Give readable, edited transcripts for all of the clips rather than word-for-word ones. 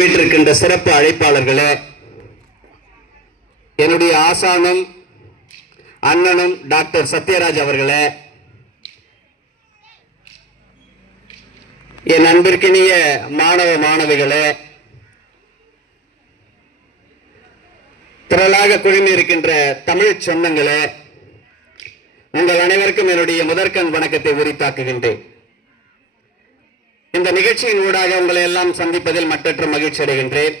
வீட்டிருக்கின்ற சிறப்பு அழைப்பாளர்களே, என்னுடைய ஆசானும் அண்ணனும் டாக்டர் சத்யராஜ் அவர்களே, என் அன்பிற்கினிய மாணவ மாணவிகளே, திரளாக குழுமி இருக்கின்ற தமிழ் சொந்தங்களே, உங்கள் அனைவருக்கும் என்னுடைய முதற்கண் வணக்கத்தை உரித்தாக்குகின்றேன். இந்த நிகழ்ச்சியின் ஊடாக உங்களை எல்லாம் சந்திப்பதில் மற்றற்ற மகிழ்ச்சி அடைகின்றேன்.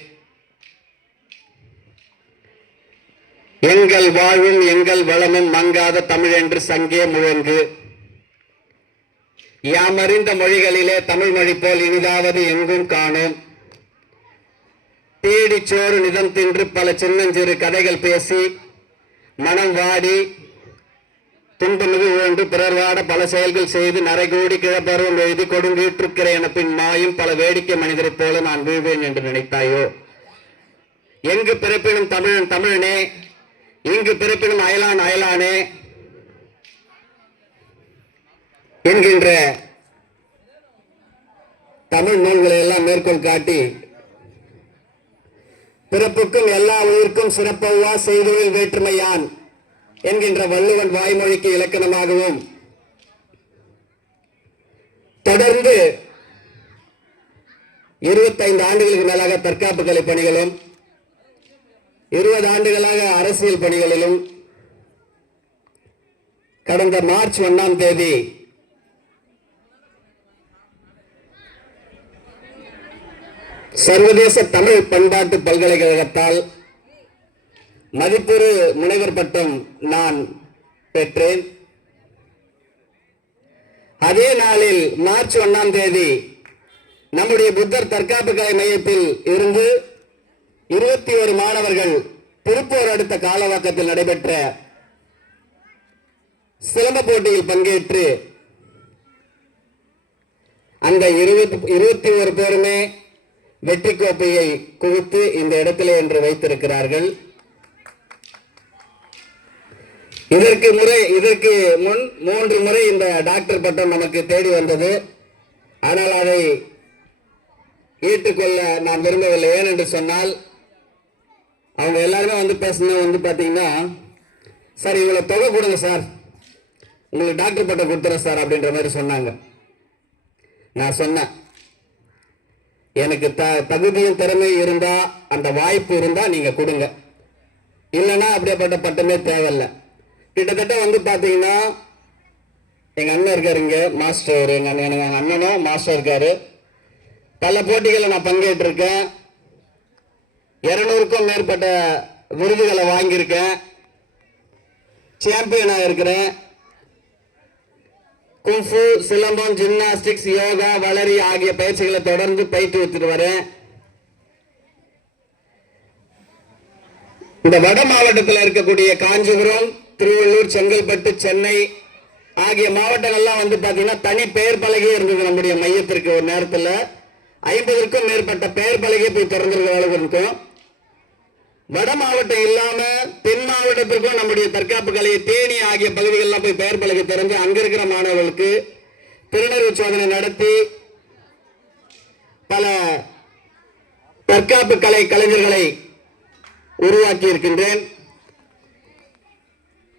எங்கள் வாழ்வும் எங்கள் வளமும் மங்காத தமிழ் என்று சங்கே முழங்கு. யாமறிந்த மொழிகளிலே தமிழ் மொழி போல் இனிதாவது எங்கும் காணோம். தேடிச்சோறு நிதம் தின்று பல சின்னஞ்சிறு கதைகள் பேசி மனம் வாடி துன்பமிகு உழன்று பிறர் வாட பல செயல்கள் செய்து நரைகூடி கிழப்பருவம் எழுதி கொடுங்கீற்றிருக்கிற என பின் மாயும் பல வேடிக்கை மனிதரைப் போல நான் வீழ்வேன் என்று நினைத்தாயோ? எங்கு பிறப்பினும் தமிழன் தமிழனே, இங்கு பிறப்பினும் அயலான் அயலானே என்கின்ற தமிழ் நூல்களை எல்லாம் மேற்கோள் காட்டி, பிறப்புக்கும் எல்லா உயிர்க்கும் சிறப்பவ்வா செய்தொழில் வேற்றுமையான் என்கின்ற வள்ளுவன் வாய்மொழிக்கு இலக்கணமாகவும், தொடர்ந்து 25 ஆண்டுகளுக்கு மேலாக தற்காப்பு கலை பணிகளும் 20 ஆண்டுகளாக அரசியல் பணிகளிலும், கடந்த மார்ச் 1ஆம் தேதி சர்வதேச தமிழ் பண்பாட்டு பல்கலைக்கழகத்தால் மதிப்புறு முனைவர் பட்டம் நான் பெற்றேன். அதே நாளில் மார்ச் 1ஆம் தேதி நம்முடைய புத்தர் தற்காப்பு கலை மையத்தில் இருந்து 21 மாணவர்கள் திருப்பூர் அடுத்த காலவாக்கத்தில் நடைபெற்ற சிலம்ப போட்டியில் பங்கேற்று அந்த 21 பேருமே வெற்றி கோப்பையை குவித்து இந்த இடத்திலே என்று வைத்திருக்கிறார்கள். இதற்கு முன் 3 முறை இந்த டாக்டர் பட்டம் நமக்கு தேடி வந்தது. ஆனால் அதை ஏற்றுக்கொள்ள நான் விரும்பவில்லை. ஏனென்று சொன்னால், அவங்க எல்லாருமே வந்து பேசணும் பார்த்தீங்கன்னா, சார் இவ்வளோ தொகை கொடுங்க சார், உங்களுக்கு டாக்டர் பட்டம் கொடுத்துறேன் சார் அப்படின்ற மாதிரி சொன்னாங்க. நான் சொன்னேன், எனக்கு தகுதியும் திறமையும் இருந்தா, அந்த வாய்ப்பு இருந்தா நீங்க கொடுங்க, இல்லைன்னா அப்படியேப்பட்ட பட்டமே தேவையில்லை. கிட்டத்தட்ட வந்து பாத்தீங்கன்னா, எங்க அண்ணன் இருக்காருங்க மாஸ்டர், எங்க அண்ணனும் மாஸ்டர் இருக்காரு. பல போட்டிகளில் நான் பங்கேற்றிருக்கேன். 200க்கும் மேற்பட்ட விருதுகளை வாங்கியிருக்கேன். சாம்பியனாக இருக்கிறேன். குங்ஃபு, சிலம்பம், ஜிம்னாஸ்டிக்ஸ், யோகா, வளரி ஆகிய பயிற்சிகளை தொடர்ந்து பயிற்றுவித்துட்டு வரேன். இந்த வட மாவட்டத்தில் இருக்கக்கூடிய காஞ்சிபுரம், திருவள்ளூர், செங்கல்பட்டு, சென்னை ஆகிய மாவட்டங்கள்லாம் வந்து பாத்தீங்கன்னா தனி பெயர் பலகையே இருந்தது. நம்முடைய மையத்திற்கு ஒரு நேரத்தில் 50க்கும் மேற்பட்ட பெயர் பலகையை போய் திறந்திருக்கிற அளவு இருக்கும். வட மாவட்டம் இல்லாம தென் மாவட்டத்திற்கும் நம்முடைய தற்காப்பு கலையை தேனி ஆகிய பகுதிகளெல்லாம் போய் பெயர் பலகை திறந்து அங்க இருக்கிற மாணவர்களுக்கு திறனறிவு சோதனை நடத்தி பல தற்காப்பு கலை கலைஞர்களை உருவாக்கி இருக்கின்றேன்.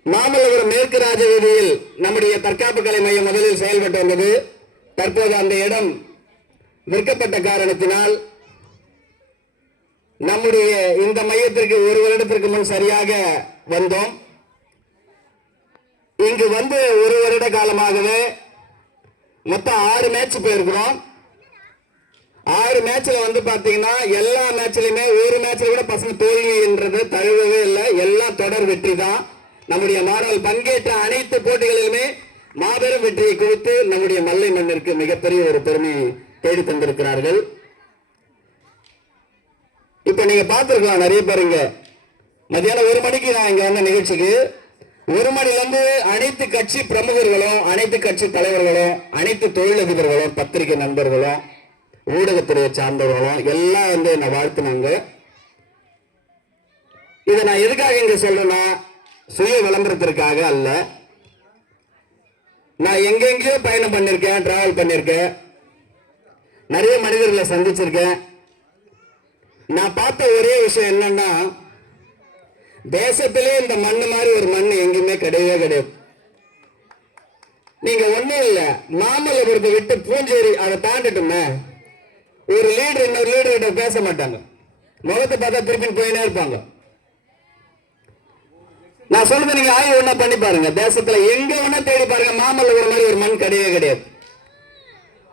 மாமல்லபுரம் மேற்கு ராஜ வீதியில் நம்முடைய தற்காப்பு கலை மையம் முதலில் செயல்பட்டு வந்தது. தற்போது அந்த இடம் விற்கப்பட்ட காரணத்தினால் நம்முடைய இந்த மையத்திற்கு 1 வருடத்திற்கு முன் சரியாக வந்தோம். இங்கு வந்து 1 வருட காலமாகவே மொத்தம் 6 மேட்ச் போயிருக்கிறோம். 6 மேட்ச்ல வந்து பாத்தீங்கன்னா எல்லா மேட்ச்லயுமே ஒரு மேட்ச்ல கூட பசங்க தோல்வி என்றது தழுவவே இல்லை. எல்லாம் தொடர் வெற்றி தான். நம்முடைய மாணவர்கள் பங்கேற்ற அனைத்து போட்டிகளிலுமே மாபெரும் வெற்றியை குவித்து நம்முடைய மல்லை மண்ணிற்கு மிகப்பெரிய ஒரு பெருமையை தேடி தந்திருக்கிறார்கள். இப்ப நீங்க பார்த்திருக்கலாம் நிறைய பேருங்க. மத்தியானம் 1 மணிக்கு நான் இங்க வந்த நிகழ்ச்சிக்கு 1 மணிலிருந்து அனைத்து கட்சி பிரமுகர்களும், அனைத்து கட்சி தலைவர்களும், அனைத்து தொழிலதிபர்களும், பத்திரிகை நண்பர்களும், ஊடகத்துறையை சார்ந்தவர்களும் எல்லாம் வந்து என்ன வாழ்த்துனாங்க. இதை நான் எதுக்காக இங்க சொல்றேன்னா, சுய விளம்பரத்திற்காக அல்ல. நான் எங்கெங்கயோ பயணம் பண்ணிருக்கேன், டிராவல் பண்ணிருக்கேன், நிறைய மனிதர்களை சந்திச்சிருக்கேன். நான் பார்த்த ஒரே விஷயம் என்னன்னா, தேசத்திலே இந்த மண்ணு மாதிரி ஒரு மண் எங்கேயுமே கிடையவே கிடையாது. நீங்க ஒண்ணும் இல்ல, மாமல்லபுரத்தை விட்டு பூஞ்சேரி அதை தாண்டிட்டுமே ஒரு லீடர் இன்னொரு லீடர் கிட்ட பேச மாட்டாங்க, முகத்தை பார்த்தா திருப்பி போயினே இருப்பாங்க. நான் சொல்றது நீங்க ஆய்வு ஒண்ணா பண்ணி பாருங்க, தேசத்துல எங்க வேணா தேடி பாருங்க, மாமல்லபுரம் மாதிரி ஒரு மண் கிடையவே கிடையாது.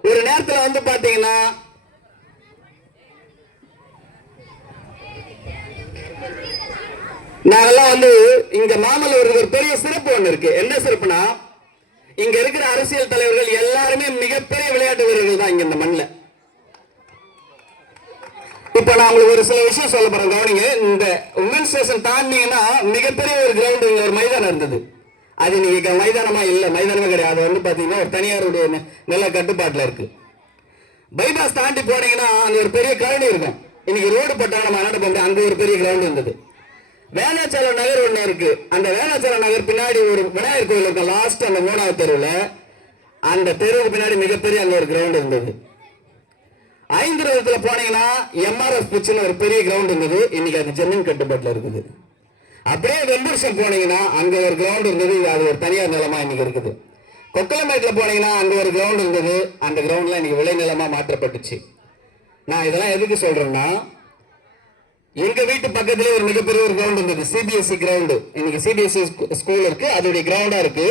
ஒரு நேரத்துல வந்து பாத்தீங்கன்னா நாங்கெல்லாம் வந்து இங்க மாமல்லபுரத்துக்கு ஒரு பெரிய சிறப்பு ஒண்ணு இருக்கு. என்ன சிறப்புனா, இங்க இருக்கிற அரசியல் தலைவர்கள் எல்லாருமே மிகப்பெரிய விளையாட்டு வீரர்கள் தான் இங்க இந்த மண்ணில். இப்ப நான் உங்களுக்கு ஒரு சில விஷயம் சொல்ல போறேன், கவனிங்க. இந்த உமன் ஸ்டேஷன் தாண்டிங்கன்னா மிகப்பெரிய ஒரு கிரவுண்ட், இங்க ஒரு மைதானம் இருந்தது. அது இன்னைக்கு மைதானமா இல்ல, மைதானமே கிடையாது. அது வந்து பாத்தீங்கன்னா ஒரு தனியாருடைய நில கட்டுப்பாட்டுல இருக்கு. பைபாஸ் தாண்டி போனீங்கன்னா அங்க ஒரு பெரிய கழனி இருக்கும். இன்னைக்கு ரோடு பட்டா நம்ம நடக்க போது அங்க ஒரு பெரிய கிரவுண்ட் இருந்தது. வேணாச்சலம் நகர் ஒண்ணு இருக்கு. அந்த வேணாச்சலம் நகர் பின்னாடி ஒரு விநாயகர் கோயில் இருக்கு. லாஸ்ட் அந்த 3வது தெருவில், அந்த தெருவுக்கு பின்னாடி மிகப்பெரிய அங்க ஒரு கிரவுண்ட் இருந்தது. 5 ரோடத்துல போனீங்கன்னா எம்ஆர்எஃப் பிச்சுன்னு ஒரு பெரிய கிரவுண்ட் இருந்தது. இன்னைக்கு அது ஜமீன் கட்டுப்பாட்டுல இருக்குது. அப்படியே வெம்பூர்சம் போனீங்கன்னா அங்க ஒரு கிரவுண்ட் இருந்தது. அது ஒரு தனியார் நிலமா இன்னைக்கு இருக்குது. கொக்கலமேட்ல போனீங்கன்னா அங்க ஒரு கிரவுண்ட் இருந்தது. அந்த கிரவுண்ட்ல இன்னைக்கு விளை நிலமா மாற்றப்பட்டுச்சு. நான் இதெல்லாம் எதுக்கு சொல்றேன்னா, எங்க வீட்டு பக்கத்துல ஒரு மிகப்பெரிய ஒரு கிரவுண்ட் இருந்தது, சிபிஎஸ்இ கிரவுண்ட். இன்னைக்கு சிபிஎஸ்இ ஸ்கூல் இருக்கு, அதோடைய கிரவுண்டா இருக்கு.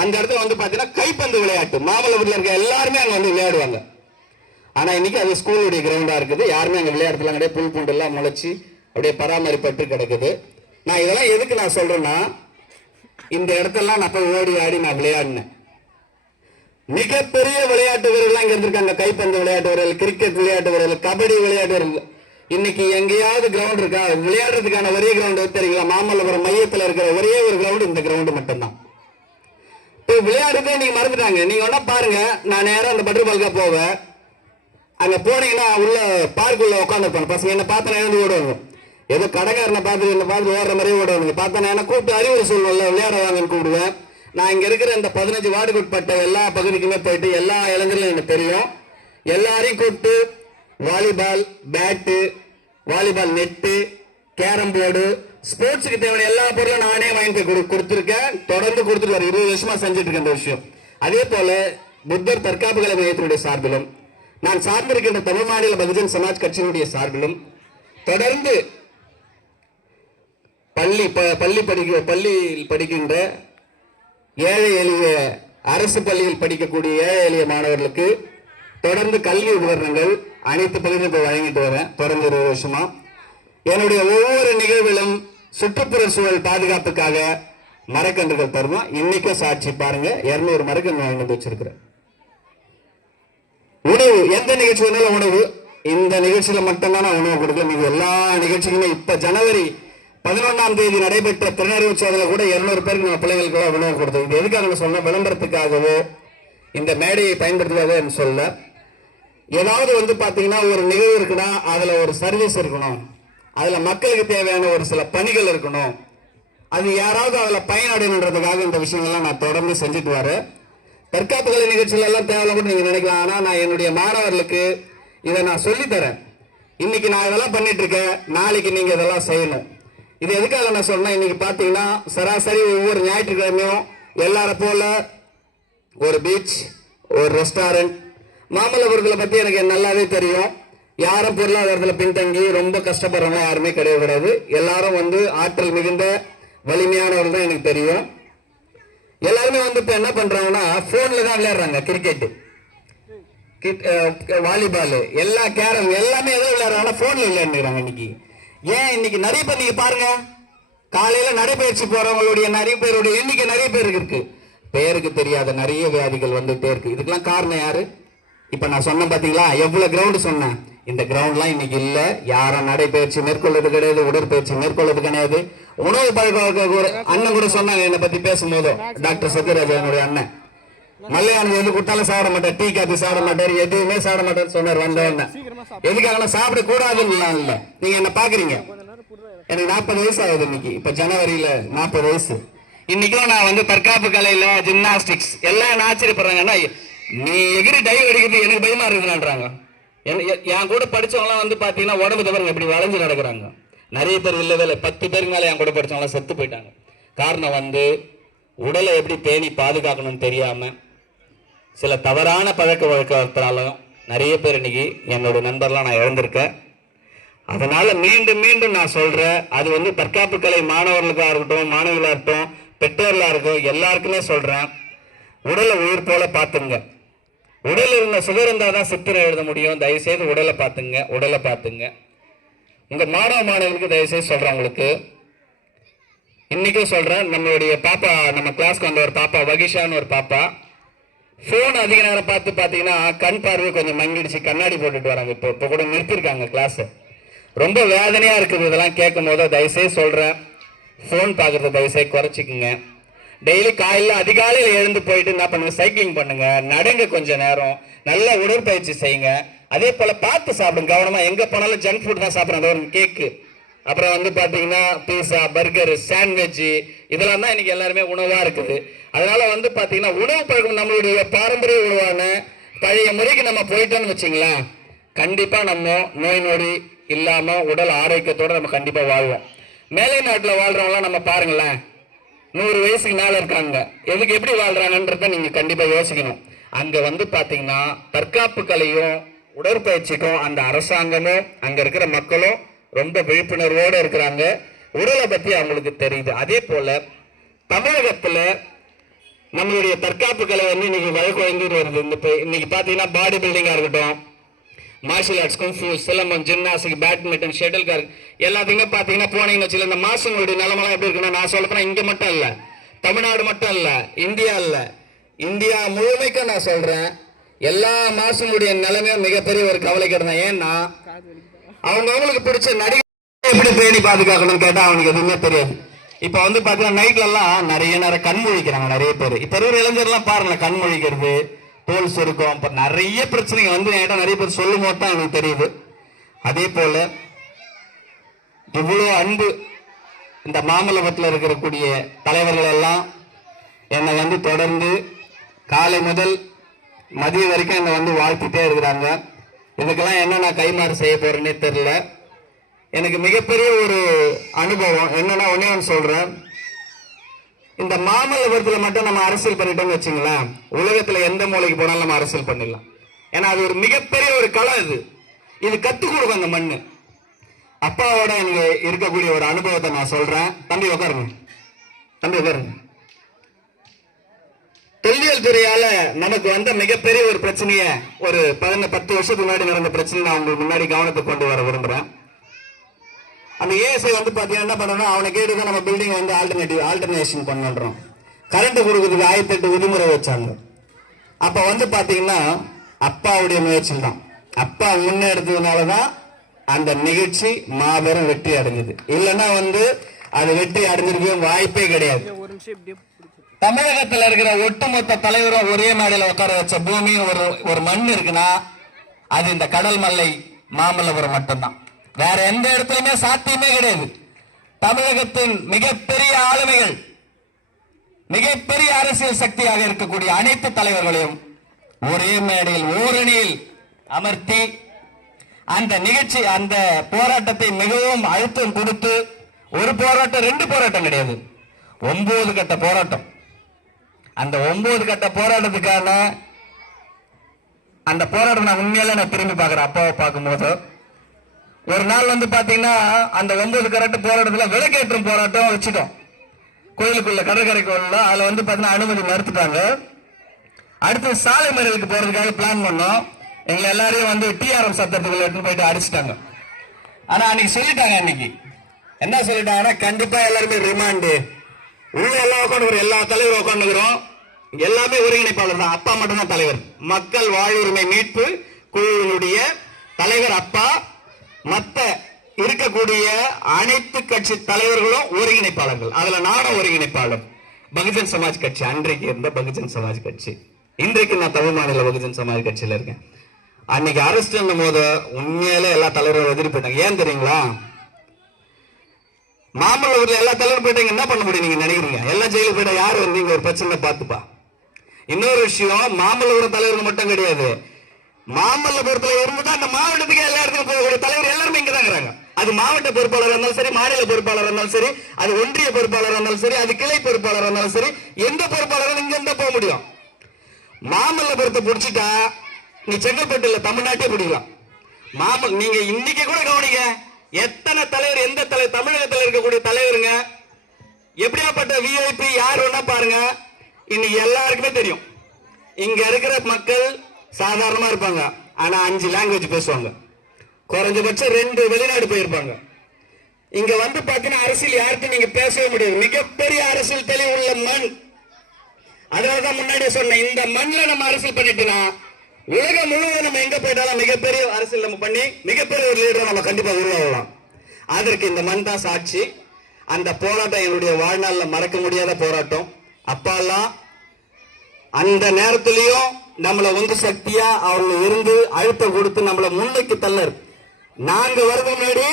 அந்த இடத்துல வந்து பாத்தீங்கன்னா கைப்பந்து விளையாட்டு மாமல்லபுரத்துல இருக்க எல்லாருமே அங்க வந்து விளையாடுவாங்க. ஆனா இன்னைக்கு அது ஸ்கூலுடைய கிரவுண்டா இருக்குது. யாருமே அங்க விளையாடுறதுலாம் கிடையாது. புல் பூண்டு எல்லாம் முளைச்சி அப்படியே பராமரிப்பட்டு கிடக்குது. நான் இதெல்லாம் எதுக்கு நான் சொல்றேன்னா, இந்த இடத்தெல்லாம் நான் போய் ஓடி ஆடி நான் விளையாடினேன். மிகப்பெரிய விளையாட்டு வீரர்கள் இங்க இருந்திருக்காங்க. கைப்பந்து விளையாட்டு வீரர்கள், கிரிக்கெட் விளையாட்டு வீரர்கள், கபடி விளையாட்டு வீரர்கள். இன்னைக்கு எங்கேயாவது கிரவுண்ட் இருக்கா விளையாடுறதுக்கான ஒரே கிரவுண்ட் தெரியுங்களா? மாமல்லபுரம் மையத்தில் இருக்கிற ஒரே ஒரு கிரவுண்ட் இந்த கிரவுண்ட் மட்டும்தான். இப்போ விளையாடுறதே நீங்க மறந்துட்டாங்க. நீங்க ஒன்னா பாருங்க, நான் நேரம் அந்த பட்டர் பால்கா போவேன். அங்க போனீங்கன்னா உள்ள பார்க்குள்ள உட்காந்துருப்பாங்க பசங்க. என்ன பார்த்தா எழுந்து ஓடுவாங்க. ஏதோ கடைக்காரனை பார்த்து என்ன பார்த்து ஓடுற மாதிரியே ஓடுவாங்க. பார்த்தா என்ன கூப்பிட்டு அறிவுரை சொல்லுவோம்ல, விளையாட வாங்கன்னு கூப்பிடுவேன். நான் இங்க இருக்கிற இந்த 15 வார்டுக்கு உட்பட்ட எல்லா பகுதிக்குமே போயிட்டு எல்லா இளைஞர்களும் எனக்கு தெரியும். எல்லாரையும் கூப்பிட்டு volleyball bat, volleyball net, carrom board, ஸ்போர்ட்ஸுக்கு தேவையான எல்லா பொருளும் நானே வாங்கி கொடுத்துருக்கேன். தொடர்ந்து கொடுத்துட்டு வர 20 வருஷமா செஞ்சுட்டு இருக்கேன் இந்த விஷயம். அதே போல புத்தர் தற்காப்பு கலை மையத்தினுடைய சார்பிலும், நான் சார்ந்திருக்கின்ற தமிழ் மாநில பகுஜன் சமாஜ் கட்சியினுடைய சார்பிலும் தொடர்ந்து பள்ளியில் படிக்கின்ற ஏழை எளிய அரசு பள்ளியில் படிக்கக்கூடிய ஏழை எளிய மாணவர்களுக்கு தொடர்ந்து கல்வி உபகரணங்கள் அனைத்து பகுதிகளும் வழங்கிட்டு வரேன் தொடர்ந்து 20 வருஷமா. என்னுடைய ஒவ்வொரு நிகழ்விலும் சுற்றுப்புற சூழல் பாதுகாப்புக்காக மரக்கன்றுகள் தருவோம். இன்னைக்கும் சாட்சி பாருங்க, 200 மரக்கன்று வாங்கி வச்சிருக்கிறேன். உணவு, எந்த நிகழ்ச்சி வேணாலும் உணவு. இந்த நிகழ்ச்சியில மட்டும்தான் நான் உணவு கொடுக்கல. நீங்க எல்லா நிகழ்ச்சிக்குமே இப்ப ஜனவரி 11ஆம் தேதி நடைபெற்ற திறனறிவு சோதனை கூட 200 பேருக்கு நம்ம பிள்ளைங்களுக்கு உணவு கொடுத்தோம். இது எதுக்காக சொல்ல, விளம்பரத்துக்காகவோ இந்த மேடையை பயன்படுத்துவதோ சொல்ல. ஏதாவது வந்து பாத்தீங்கன்னா ஒரு நிகழ்வு இருக்குன்னா அதுல ஒரு சர்வீஸ் இருக்கணும், அதுல மக்களுக்கு தேவையான ஒரு சில பணிகள் இருக்கணும், அது யாராவது அதுல பயனடைன்றதுக்காக இந்த விஷயங்கள்லாம் நான் தொடர்ந்து செஞ்சுட்டு வரேன். தற்காப்பு கலை நிகழ்ச்சிகள் எல்லாம் தேவையில்ல நீங்க நினைக்கலாம். ஆனா நான் என்னுடைய மாணவர்களுக்கு இதை நான் சொல்லித்தரேன். இன்னைக்கு நான் இதெல்லாம் பண்ணிட்டு இருக்கேன், நாளைக்கு நீங்க இதெல்லாம் செய்யணும். இது எதுக்காக நான் சொன்னேன், இன்னைக்கு பாத்தீங்கன்னா சராசரி ஒவ்வொரு ஞாயிற்றுக்கிழமையும் எல்லாரும் போல ஒரு பீச், ஒரு ரெஸ்டாரண்ட். மாமல்லபுரத்தில் பத்தி எனக்கு நல்லாவே தெரியும். யாரும் பொருளாதாரத்தில் பின்தங்கி ரொம்ப கஷ்டப்படுறவங்க யாருமே கிடையாது. எல்லாரும் வந்து ஆற்றல் மிகுந்த வலிமையானவர்கள் தான் எனக்கு தெரியும். எல்லாருமே வந்து இப்ப என்ன பண்றாங்கன்னா போன்ல தான் விளையாடுறாங்க. கிரிக்கெட், வாலிபால், எல்லா கேரம் எல்லாமே எதோ விளையாடுறாங்க, போன்ல விளையாடுறாங்க. இன்னைக்கு ஏன் இன்னைக்கு நிறைய பேர் நீங்க பாருங்க, காலையில நடைபயிற்சி போறவங்களுடைய நிறைய பேருடைய எண்ணிக்கை நிறைய பேருக்கு இருக்கு. பேருக்கு தெரியாத நிறைய வியாதிகள் வந்துட்டே இருக்கு. இதுக்கெல்லாம் காரணம் யாரு? இப்ப நான் சொன்ன பாத்தீங்களா, எவ்வளவு கிரவுண்ட் சொன்னேன். இந்த கிரவுண்ட்லாம் இன்னைக்கு இல்ல. யாரும் நடைபயிற்சி மேற்கொள்வது கிடையாது, உடற்பயிற்சி மேற்கொள்வது கிடையாது. உணவு பழக்க அண்ணன் கூட சொன்னாங்க என்னை பத்தி பேசும்போது, டாக்டர் சத்யராஜ் என்னுடைய அண்ணன், மல்லையானது எது கொடுத்தாலும் சாப்பிட மாட்டார், டீ காபி சாப்பிட மாட்டார், எதுவுமே சாப்பிட மாட்டார் சொன்னார். வந்தவன எதுக்காக சாப்பிட கூடாதுன்னு இல்ல. நீங்க என்ன பாக்குறீங்க, எனக்கு 40 வயசு ஆகுது இன்னைக்கு. இப்ப ஜனவரியில 40 வயசு. இன்னைக்கும் நான் வந்து தற்காப்பு கலையில ஜிம்னாஸ்டிக்ஸ் எல்லாம் என்ன ஆச்சரியப்படுறாங்கன்னா, நீ எகிரி டைவ் அடிக்கிறது எனக்கு பயமா இருக்குன்றாங்க. என் கூட படிச்சவங்களாம் வந்து பாத்தீங்கன்னா உடம்பு தவிர இப்படி வளைஞ்சு நடக்கிறாங்க. நிறைய பேர் இல்லவே இல்லை, 10 பேருக்கு மேல என் கூட படிச்சவங்களாம் செத்து போயிட்டாங்க. காரணம் வந்து உடலை எப்படி பேணி பாதுகாக்கணும்னு தெரியாம சில தவறான பழக்க வழக்கத்தாலும் நிறைய பேர் இன்னைக்கு என்னோட நண்பர்லாம் நான் இழந்திருக்கேன். அதனால மீண்டும் மீண்டும் நான் சொல்றேன், அது வந்து தற்காப்பு கலை மாணவர்களுக்காக இருக்கட்டும், மாணவர்களாக இருக்கட்டும், பெற்றோர்களாக இருக்கட்டும், எல்லாருக்குமே சொல்றேன், உடலை உயிர் போல பார்த்துங்க. உடல் இருந்த சுகர் இருந்தால் தான் சித்திரம் எழுத முடியும். தயவுசெய்து உடலை பார்த்துங்க, உடலை பார்த்துங்க. உங்க மாணவர்களுக்கு தயவுசெய்து சொல்றேன், உங்களுக்கு இன்னைக்கும் சொல்றேன், நம்மளுடைய பாப்பா, நம்ம கிளாஸ்க்கு வந்த ஒரு பாப்பா, வகிஷான்னு ஒரு பாப்பா, போன் அதிக நேரம் பார்த்து பார்த்தீங்கன்னா கண் பார்வை கொஞ்சம் மங்கிடுச்சு, கண்ணாடி போட்டுட்டு வராங்க. இப்போ கூட நிறுத்திருக்காங்க கிளாஸ். ரொம்ப வேதனையா இருக்குது இதெல்லாம் கேட்கும் போது. தயவுசெய்து சொல்றேன், போன் பார்க்கறத தயவுசெய்து குறைச்சிக்குங்க. டெய்லி காலையில் அதிகாலையில் எழுந்து போயிட்டு என்ன பண்ணுங்க, சைக்கிளிங் பண்ணுங்க, நடங்க, கொஞ்ச நேரம் நல்ல உடற்பயிற்சி செய்யுங்க. அதே போல பார்த்து சாப்பிடுங்க, கவனமா. எங்க போனாலும் ஜங்க் ஃபுட் தான் சாப்பிட்றாங்க, ஒரு கேக்கு, அப்புறம் வந்து பாத்தீங்கன்னா பீஸா, பர்கர், சாண்ட்விச், இதெல்லாம் தான் இன்னைக்கு எல்லாருமே உணவா இருக்குது. அதனால வந்து பாத்தீங்கன்னா உணவு பழக்கம் நம்மளுடைய பாரம்பரிய உணவான பழைய முறைக்கு நம்ம போயிட்டோம்னு வச்சுங்களேன், கண்டிப்பா நம்ம நோய் நொடி இல்லாம உடல் ஆரோக்கியத்தோட நம்ம கண்டிப்பா வாழ்வோம். மேலை நாட்டில் வாழ்றவங்களாம் நம்ம பாருங்களேன், 100 வயசுக்கு மேல இருக்காங்க. எதுக்கு எப்படி வாழ்றாங்கன்றத நீங்க கண்டிப்பா யோசிக்கணும். அங்க வந்து பாத்தீங்கன்னா தற்காப்பு கலையும் உடற்பயிற்சிக்கும் அந்த அரசாங்கமும் அங்க இருக்கிற மக்களும் ரொம்ப விழிப்புணர்வோடு இருக்கிறாங்க. உடலை பத்தி அவங்களுக்கு தெரியுது. அதே போல தமிழகத்துல நம்மளுடைய தற்காப்பு கலை வந்து இன்னைக்கு வழக்குழந்து வருது. இன்னைக்கு பாத்தீங்கன்னா பாடி பில்டிங்கா இருக்கட்டும், martial arts, kung fu, silambam, gymnastic, badminton, shuttle cork, எல்லாத்தையுமே பாத்தீங்கன்னா போனீங்கன்னு வச்சுல, இந்த மாசங்களுடைய நிலமெல்லாம் எப்படி இருக்குன்னா, நான் சொல்றேன், இங்க மட்டும் இல்ல, தமிழ்நாடு மட்டும் இல்ல, இந்தியா முழுமைக்கும் நான் சொல்றேன், எல்லா மாசங்களுடைய நிலைமையும் மிகப்பெரிய ஒரு கவலைக்கிடம் தான். ஏன்னா அவங்களுக்கு பிடிச்ச நடிகை எப்படி பேணி பாதுகாக்கணும்னு கேட்டா அவனுக்கு எதுவுமே தெரியாது. இப்ப வந்து பாத்தீங்கன்னா நைட்ல எல்லாம் நிறைய நேரம் கண்மொழிக்கிறாங்க நிறைய பேர். இப்ப இருக்கிற இளைஞர்லாம் பாருங்க, கண்மொழிக்கிறது, தோல் சுருக்கம், இப்ப நிறைய பிரச்சனைங்க வந்து என்கிட்ட நிறைய பேர் சொல்லும் போது தான் எனக்கு தெரியுது. அதே போல இவ்வளவு அன்பு இந்த மாமல்லபுரத்தில் இருக்கக்கூடிய தலைவர்கள் எல்லாம் என்னை வந்து தொடர்ந்து காலை முதல் மதியம் வரைக்கும் என்னை வந்து வாழ்த்திட்டே இருக்கிறாங்க. இதுக்கெல்லாம் என்ன நான் கைமாறு செய்ய போறேன்னே தெரியல. எனக்கு மிகப்பெரிய ஒரு அனுபவம் என்னன்னா, ஒன்னே ஒன்று சொல்றேன், இந்த மாமல்லபுரத்தில் மட்டும் நம்ம அரசியல் பண்ணிட்டோம்னு வச்சுங்களேன், உலகத்துல எந்த மூலைக்கு போனாலும் நம்ம அரசியல் பண்ணிடலாம். ஏன்னா அது ஒரு மிகப்பெரிய ஒரு கலை. இது கத்துக் கொடுக்கும் அந்த மண்ணு. அப்பாவோட எனக்கு இருக்கக்கூடிய ஒரு அனுபவத்தை நான் சொல்றேன். தம்பி உட்காருங்க, தம்பி உட்காருங்க. தொல்லியல் துறையால நமக்கு வந்த மிகப்பெரிய ஒரு பிரச்சனைய, ஒரு 10 வருஷத்துக்கு முன்னாடி நடந்த பிரச்சனை நான் உங்களுக்கு முன்னாடி கவனத்துக்கு கொண்டு வர விரும்புறேன். அந்த ஏஎஸ்ஐ வந்து பாத்தீங்கன்னா என்ன பண்ணணும், அவனை கேட்டுதான் நம்ம பில்டிங் வந்து ஆல்டர்னேஷன் பண்றோம். கரண்ட் கொடுக்கறதுக்கு 1008 விதிமுறை வச்சாங்க. அப்ப வந்து பாத்தீங்கன்னா அப்பாவுடைய முயற்சி தான், அப்பா முன்னெடுத்ததுனாலதான் அந்த நிகழ்ச்சி மாபெரும் வெற்றி அடைஞ்சது. இல்லைன்னா வந்து அது வெற்றி அடைஞ்சிருக்க வாய்ப்பே கிடையாது. தமிழகத்தில் இருக்கிற ஒட்டுமொத்த தலைவரும் ஒரே மேடையில் உட்கார வச்ச பூமி ஒரு மண் இருக்குன்னா அது இந்த கடல் மல்லை மாமல்லபுரம் மட்டும்தான். வேற எந்த இடத்துலயுமே சாத்தியமே கிடையாது. தமிழகத்தின் மிகப்பெரிய ஆளுமைகள், மிகப்பெரிய அரசியல் சக்தியாக இருக்கக்கூடிய அனைத்து தலைவர்களையும் ஒரே மேடையில் ஓரணியில் அமர்த்தி அந்த நிகழ்ச்சி, அந்த போராட்டத்தை மிகவும் அழுத்தம் கொடுத்து, ஒரு போராட்டம் 2 போராட்டம் கிடையாது, 9 கட்ட போராட்டம். அந்த 9 கட்ட போராட்டத்துக்கான அந்த போராட்டம் நான் உண்மையில நான் திரும்பி பார்க்கிறேன். அப்பாவை பார்க்கும்போது ஒரு நாள் வந்து பாத்தீங்கன்னா அந்த 9 கட்ட போராட்டத்துல விளக்கேற்றும் போராட்டம் வச்சுட்டோம் கோயிலுக்குள்ள, கடற்கரைக்கு உள்ள. அதுல வந்து பாத்தீங்கன்னா அனுமதி மறுத்துட்டாங்க. அடுத்து சாலை மறியலுக்கு போறதுக்காக பிளான் பண்ணோம். எங்களை எல்லாரையும் வந்து டிஆர்எம் சத்தத்துக்குள்ள எடுத்து போயிட்டு அடிச்சுட்டாங்க. ஆனா அன்னைக்கு சொல்லிட்டாங்க, அன்னைக்கு என்ன சொல்லிட்டாங்கன்னா, கண்டிப்பா எல்லாருமே ரிமாண்டு, உள்ள எல்லாம் உட்காந்து, எல்லா தலைவரும் உட்காந்துக்கிறோம், எல்லாமே ஒருங்கிணைப்பாளர் தான், அப்பா மட்டும்தான் தலைவர். மக்கள் வாழ்வுரிமை மீட்பு குழுவினுடைய தலைவர் அப்பா, மற்ற இருக்கக்கூடிய அனைத்து கட்சி தலைவர்களும் ஒருங்கிணைப்பாளர்கள். அதுல நானும் ஒருங்கிணைப்பாளர். பகுஜன் சமாஜ் கட்சி, அன்றைக்கு இருந்த பகுஜன் சமாஜ் கட்சி, இன்றைக்கு நான் தமிழ் மாநில பகுஜன் சமாஜ் கட்சியில இருக்கேன். அன்னைக்கு அரஸ்ட் போது உண்மையிலே எல்லா தலைவரும் எதிர்ப்பு போயிட்டாங்க. ஏன் தெரியுங்களா? மாமல்லபுரத்துல எல்லா தலைவரும் போயிட்டாங்க, என்ன பண்ண முடியும் நீங்க நினைக்கிறீங்க? எல்லாம் ஜெயிலுக்கு போயிட்டா யாரு வந்து இங்க ஒரு பிரச்சனை பார்த்துப்பா. இன்னொரு விஷயம், மாமல்லபுரம் தலைவர்கள் மட்டும் கிடையாது, மாமல்லபுரத்துல இருந்துதான் அந்த மாவட்டத்துக்கு எல்லா இடத்துக்கும் போகக்கூடிய தலைவர் எல்லாருமே இங்க தான் இருக்கிறாங்க. அது மாவட்ட பொறுப்பாளர் இருந்தாலும் சரி, மாநில பொறுப்பாளர் இருந்தாலும் சரி, அது ஒன்றிய பொறுப்பாளர் இருந்தாலும் சரி, அது கிளை பொறுப்பாளர் இருந்தாலும் சரி, எந்த பொறுப்பாளரும் இங்க இருந்தா போக முடியும். மாமல்லபுரத்தை பிடிச்சிட்டா நீ செங்கல்பட்டுல தமிழ்நாட்டே பிடிக்கலாம். நீங்க இன்னைக்கு கூட கவனிங்க, எத்தனை தலைவர், எந்த தலைவர், தமிழகத்தில் இருக்கக்கூடிய தலைவருங்க எப்படியாப்பட்ட விஐபி யார் வேணா பாருங்க, இன்னைக்கு எல்லாருக்குமே தெரியும். இங்க இருக்கிற மக்கள் சாதாரணமா இருப்பாங்க, ஆனா 5 லாங்குவேஜ் பேசுவாங்க, குறைஞ்சபட்சம் 2 வெளிநாடு போயிருப்பாங்க. இங்க வந்து பாத்தீங்கன்னா அரசியல் யாருக்கும் நீங்க பேசவே முடியாது. மிகப்பெரிய அரசியல் தெளிவுள்ள மண். அதனாலதான் முன்னாடியே சொன்னேன், இந்த மண்ணில் நம்ம அரசியல் பண்ணிட்டோம்னா உலகம் முழுவதும் நம்ம எங்க போயிட்டாலும் மிகப்பெரிய அரசியல் நம்ம பண்ணி மிகப்பெரிய ஒரு லீடரை நம்ம கண்டிப்பா உருவாகலாம். அதற்கு இந்த மண் தான் சாட்சி. அந்த போராட்டம் என்னுடைய வாழ்நாளில் மறக்க முடியாத போராட்டம். அப்பாலாம் அந்த நேரத்திலையும் நம்மள உந்து சக்தியா அவங்க இருந்து அழுத்தம் கொடுத்து நம்மள முன்னைக்கு தள்ளர். நாங்க வரது முன்னாடி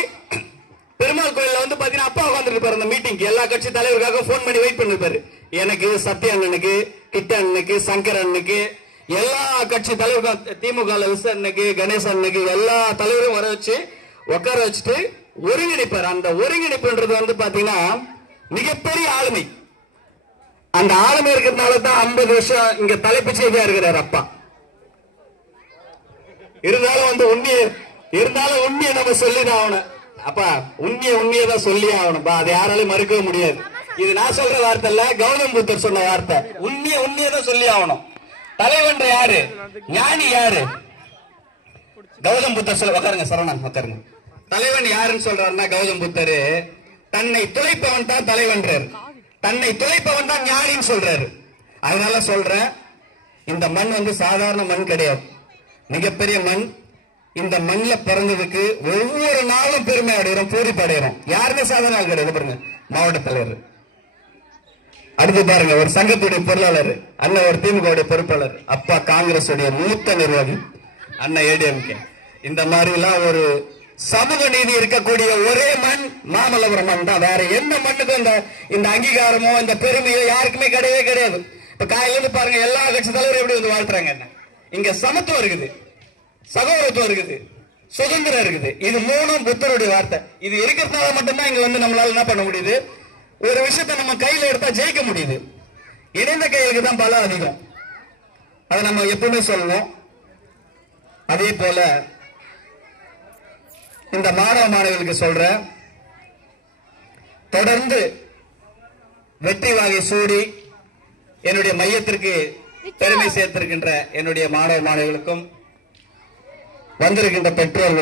பெருமாள் கோயில்ல வந்து பாத்தீங்கன்னா அப்பா உட்காந்துட்டு இருப்பாரு. அந்த மீட்டிங்க்கு எல்லா கட்சி தலைவருக்காக போன் பண்ணி வெயிட் பண்ணிருப்பாரு. எனக்கு, சத்ய அண்ணனுக்கு, கிட்ட அண்ணனுக்கு, சங்கர் அண்ணனுக்கு, எல்லா கட்சி தலைவர்கள், திமுக விச அண்ணனுக்கு, கணேச அண்ணனுக்கு, எல்லா தலைவரும் வர வச்சு உட்கார வச்சுட்டு ஒருங்கிணைப்பார். அந்த ஒருங்கிணைப்புன்றது வந்து பாத்தீங்கன்னா மிகப்பெரிய ஆளுமை. அந்த ஆளுமை இருக்கிறதுனால தான் 50 வருஷம் இங்க தலைப்புச் செய்தியா இருக்கிறார் அப்பா. இருந்தாலும் வந்து உண்மையை நம்ம சொல்லிதான் ஆகணும். அப்பா உண்மையை தான் சொல்லி ஆகணும். அதை யாராலும் மறுக்கவே முடியாது. இது நான் சொல்ற வார்த்தை இல்ல, கௌதம் புத்தர் சொன்ன வார்த்தை. உண்மையை தான் சொல்லி ஆகணும். தலைவன் யாரு, ஞானி யாரு? கௌதம் புத்தர் சொல்ல, உட்காருங்க சரவணன் உட்காருங்க. தலைவன் யாருன்னு சொல்றாருன்னா கௌதம் புத்தர் தன்னை துளைப்பவன் தான் தலைவன்றார், தன்னை துளைப்பவன் தான் ஞானின்னு சொல்றாரு. அதனால சொல்றேன், இந்த மண் வந்து சாதாரண மண் கிடையாது, மிகப்பெரிய மண். இந்த மண்ணில் பிறந்ததுக்கு ஒவ்வொரு நாளும் பெருமை அடைகிறோம், பூரிப்பு அடைகிறோம். யாருமே சாதாரண ஆள் கிடையாது. பாருங்க, மாவட்ட தலைவர், அடுத்து பாருங்க ஒரு சங்கத்துடைய பொருளாளர், அண்ணன் ஒரு திமுக பொறுப்பாளர், அப்பா காங்கிரஸ் மூத்த நிர்வாகி, அண்ணன் ஏடிஎம்கே. இந்த மாதிரி எல்லாம் ஒரு சமூக நீதி இருக்கக்கூடிய ஒரே மண் மாமல்லபுரம் மண் தான். வேற எந்த மண்ணுக்கும் இந்த அங்கீகாரமோ இந்த பெருமையோ யாருக்குமே கிடையவே கிடையாது. இப்ப காலையில பாருங்க, எல்லா கட்சி தலைவரும் எப்படி வந்து வாழ்த்துறாங்க. என்ன இங்க சமத்துவம் இருக்குது, சகோதரத்துவம் இருக்குது, சுதந்திரம் இருக்குது. இது 3 புத்தருடைய வார்த்தை. இது இருக்கிறதுனால மட்டும்தான் இங்க வந்து நம்மளால என்ன பண்ண முடியுது, ஒரு விஷயத்தை நம்ம கையில எடுத்தா ஜெயிக்க முடியுது. இணைந்த கைகளுக்கு தான் பலம் அதிகம், அதை நம்ம எப்பவுமே சொல்லணும். அதே போல இந்த மாணவ மாணவிகளுக்கு சொல்ற, தொடர்ந்து வெற்றி வாகை சூடி என்னுடைய மையத்திற்கு பெருமை சேர்த்திருக்கின்ற என்னுடைய மாணவ மாணவிகளுக்கும் வந்திருக்கின்ற பெற்றோர்கள்